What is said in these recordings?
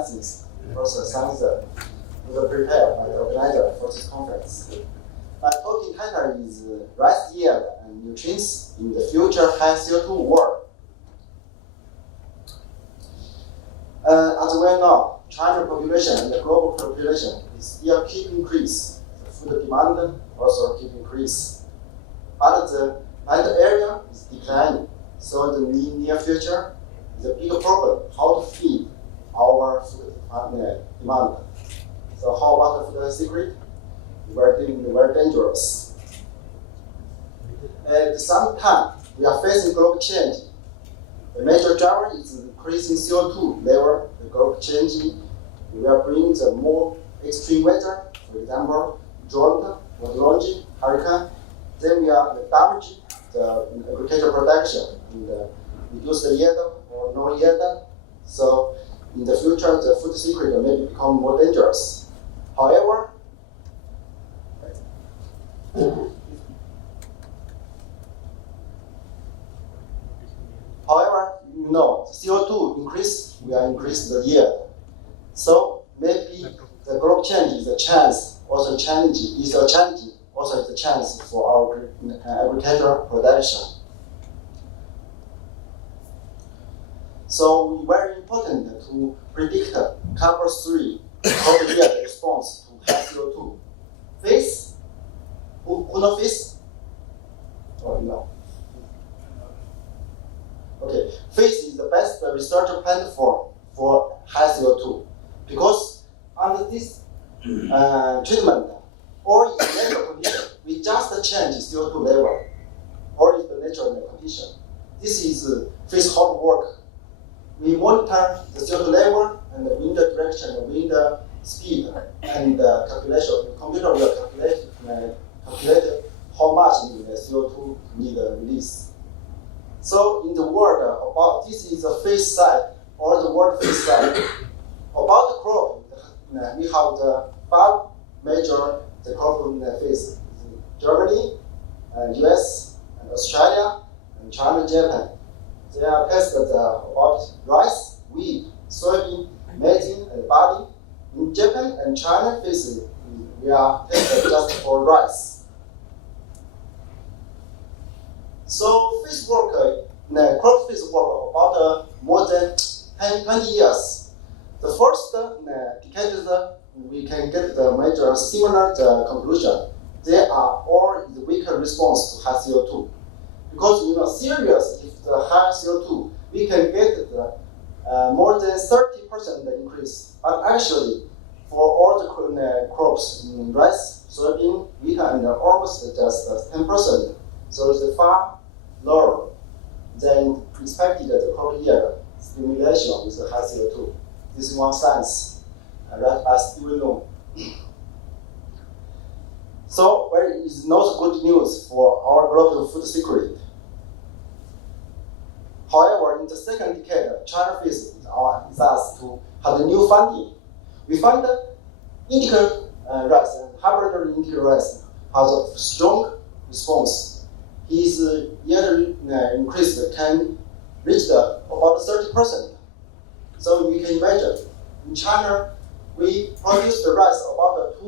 sciences. First science was prepared by the organizer for this conference. My talk title is Rice Yield and Nutrients in the Future High CO2 World. As we know, China population and the global population is still keep increase. The food demand also keep increase. But the land area is declining. So the near future is a big problem, how to feed our food demand. So how about the food secret? Very dangerous. At the same time, we are facing global change. The major driver is increasing CO2 level. The global change will bring the more extreme weather, for example, drought, water hurricane. Then we are damage the agricultural production and reduce the yield or no yield. So in the future, the food secret may become more dangerous. However, CO2 increase, we are increasing the yield. So maybe the global change is a chance, also challenge is a challenge, also is a chance for our agricultural production. So very important to predict carbon 3 global yield response to high CO2. Face? Who know face? Oh, no. Okay, FACE is the best research platform for high CO2 because under this treatment, or in natural condition, we just change CO2 level, or in the natural condition. This is FACE hard work. We monitor the CO2 level and the wind direction, wind speed, and calculation. The computer will calculate how much the CO2 need release. So in the world, about this is the FACE side, or the world FACE side. About the crop, we have the 5 major crop in the FACE: Germany, US, and Australia, and China, Japan. They are tested about rice, wheat, soybean, maize, and barley. In Japan and China FACE, we are tested just for rice. So FACE work, crop FACE work about more than 20 years. The first decade, we can get the major similar conclusion. They are all the weaker response to high CO2. Because serious, if the high CO2, we can get the more than 30% increase. But actually, for all the crops in rice, soybean, wheat, and almost just 10%. So it's far lower than expected the crop yield stimulation with the high CO2. This is one science read by Stephen. So there is not good news for our global food security. However, in the second decade, China FACE is asked to have a new funding. We find that indica rice and hybrid indica rice has a strong response. His yield increase can reach about 30%. So we can imagine, in China, we produce the rice about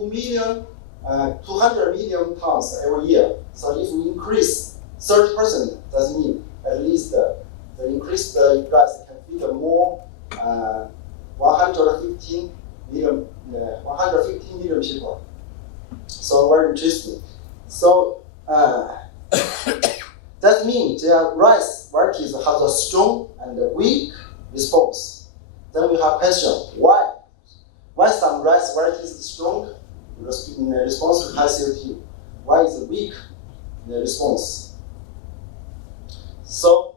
200 million tons every year. So if we increase 30%, that means at least the increased rice can feed more 115 million people. So very interesting. So that means their rice varieties have a strong and weak response. Then we have question, why? Why some rice varieties is strong in response to high CO2? Why is it weak in the response? So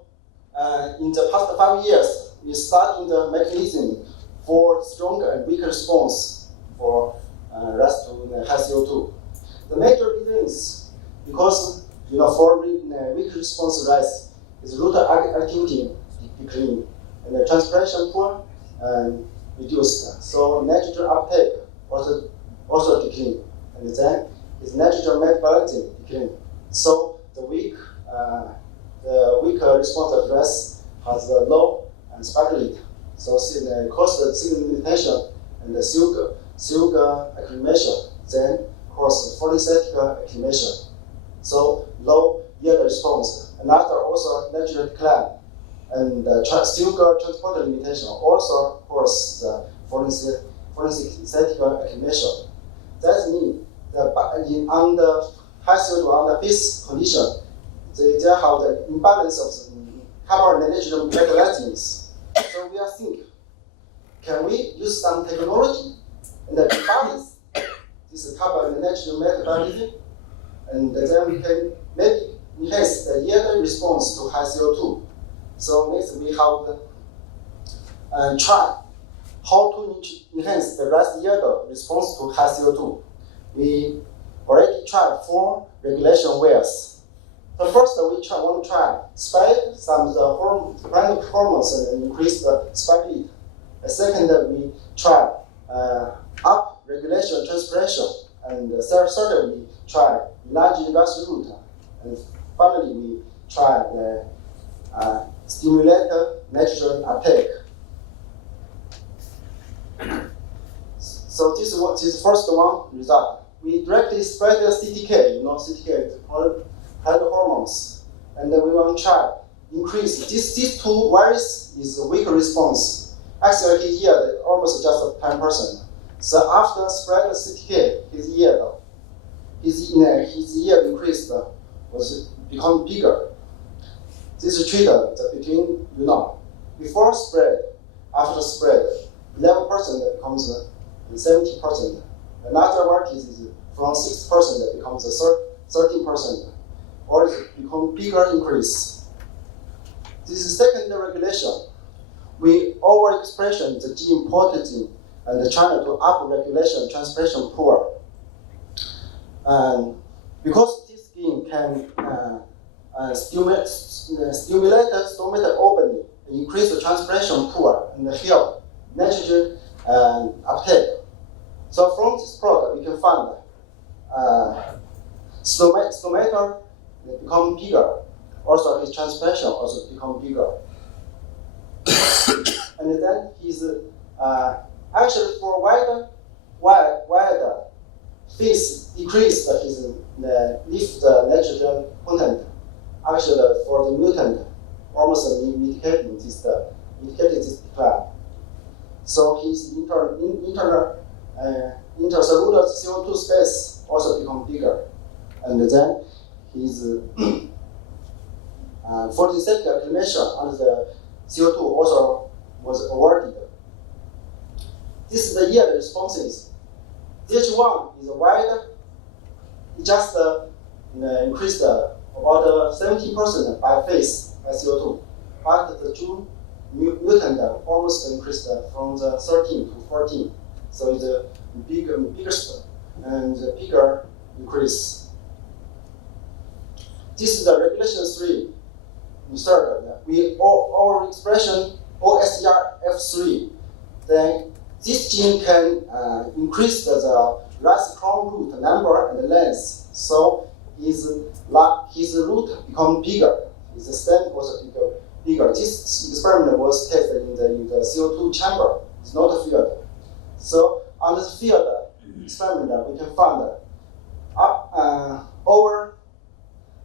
in the past 5 years, we studied the mechanism for stronger and weaker response for rice to high CO2. The major reasons, because for weak response rice is root activity decreasing and the transpiration poor and reduced. So nitrogen uptake also decreasing, and then its nitrogen metabolism decreasing. So the weaker response of rice has a low and sparkling So cause the signal limitation and the silk accumulation, then cause photostatic accumulation. So low yield response. Another also natural decline and silk transport limitation also cause the photostatic accumulation. That means that under high CO2 under this condition, they have the imbalance of the carbon and nitrogen metabolisms. So we are thinking, can we use some technology and then balance this carbon and nitrogen metabolism, and then we can maybe enhance the yield response to high CO2. So next we have try how to enhance the rise yield response to high CO2. We already tried 4 regulation ways. So first, we want to try spike some of the plant hormones and increase the spike rate. The second, we try up regulation transpiration, and third, we try large industrial route, and finally, we try the stimulate nitrogen uptake. So this is first one result. We directly spread the CTK. CTK is plant hormones, and then we want to try increase these 2 varies is a weak response. Actually, his yield almost just 10%. So after spread the CTK, his yield increased was become bigger. This is treated between before spread, after spread, 11% becomes 70%. Another work is from 6% becomes 13%. Or it become bigger increase. This is second regulation. We overexpression the gene protein and try to up regulation transpiration pool. And because this gene can stimulate stomata opening, increase the transpiration pool and help nitrogen uptake. So from this product, we can find stomata become bigger. Also, his transpiration also become bigger. And then he's actually for wider face decrease his lift the nitrogen content. Actually, for the mutant, almost mitigating this decline. So his intercellular CO2 space also become bigger, and then his photostatic accumulation under the CO2 also was awarded. This is the yield responses. ZHU is wider. It just increased about 70% by phase by CO2, but the 2 mutant almost increased from the 13 to 14. So it's a bigger and bigger increase. This is the regulation 3. Third, we our expression OSERF3. Then this gene can increase the rise crown root number and length. So his root become bigger. His stem also bigger. This experiment was tested in the CO2 chamber. It's not a field. So on this field experiment, we can find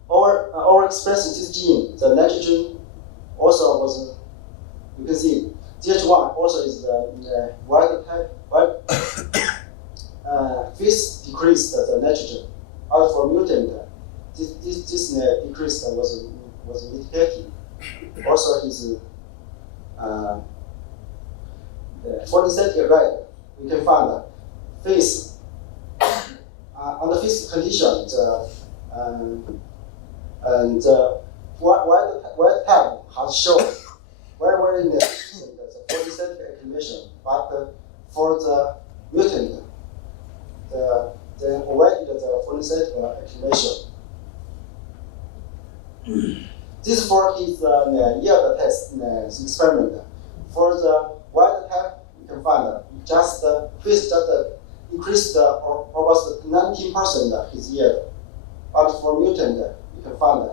overexpressing this gene, the nitrogen also was, you can see, ZH1 also is the wild type, this decreased the nitrogen. As for mutant, this decrease was mitigated. Also his photostatic right, we can find phase under this condition, and white tab has shown very in the photostatic accumulation, but for the mutant, they avoided the photostatic accumulation. This is for his yield test experiment. For the white tab, you can find just phase just increased almost 19% his yield, but for mutant, you can find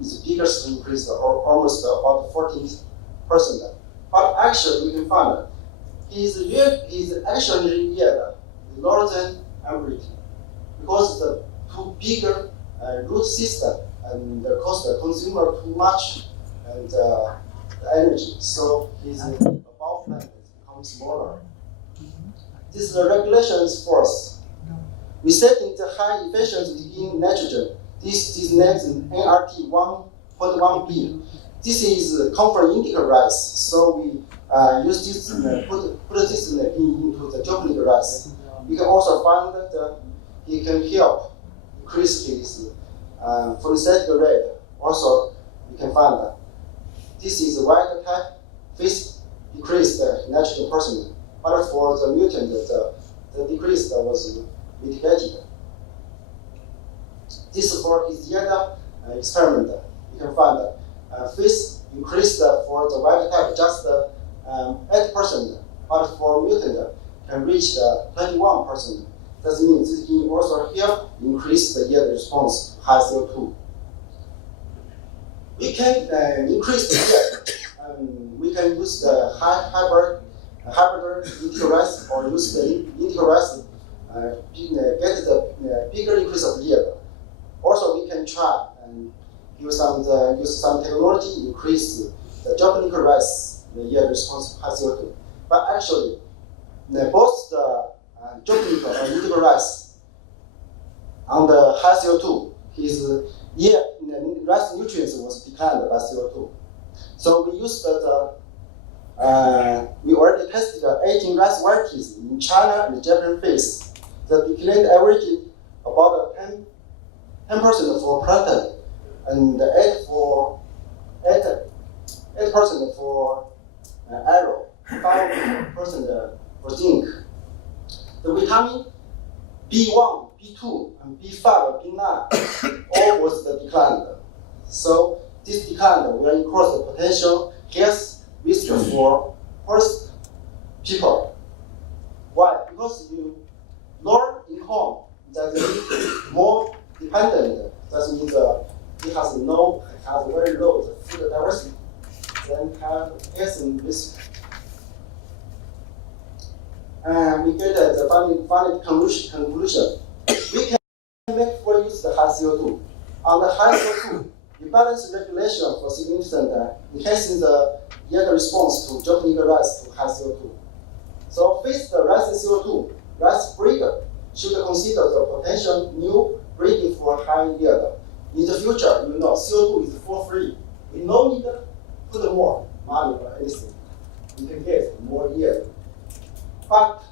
it's bigger increase or almost about 14%. But actually, we can find that his actually yield lower than average because the too bigger root system and the cost the consumer too much and the energy. So his above plant becomes smaller. This is the regulation is force. We set in the high efficiency in nitrogen. This is named NRT 1.1b. This is comfort integral rice. So we use this put this into the Japanese rice. We can also find that it can help increase his photostatic rate. Also, you can find that this is wild type phase decrease the nitrogen percent, but for the mutant, the decrease was mitigated. This for his data experiment, you can find that phase increased for the wild type just 8%, but for mutant can reach 21%. That means it can also help increase the yield response high CO2. We can increase the yield. We can use the hybrid integral rice or use the integral rice get the bigger increase of yield. Also, we can try and use some technology increase the Japanese rice the yield response high CO2. But actually, both the Japanese and integral rice on the high CO2, his rice nutrients was declined by CO2. So we used we already tested 18 rice varieties in China and Japan phase. The declined average about 10% for plantain and 8% for arrow, 5% for zinc. The vitamin B1, B2, and B5, B9 all was declined. So this decline will increase the potential health risk for first people. Why? Because you lower income, that is more dependent. That means it has very low food diversity, then have health risk. And we get the final conclusion. We can make full use of the high CO2. On the high CO2, we balance regulation for significant enhancing the yield response to Japanese rice to high CO2. So face the rising CO2, rice breeder should consider the potential new breeding for high yield. In the future, you know, CO2 is for free. We no need to put more money or anything. We can get more yield. But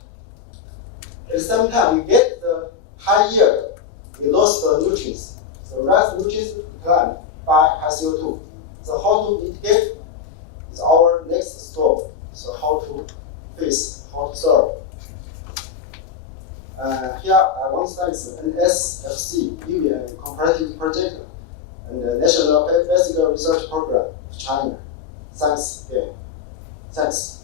at the same time, we get the high yield, we lost the nutrients. So rice nutrients decline by high CO2. So how to mitigate is our next step. So how to face, how to solve. Here I want to thank NSFC, Union Comparative Project, and the National Basic Research Program of China. Thanks again. Thanks.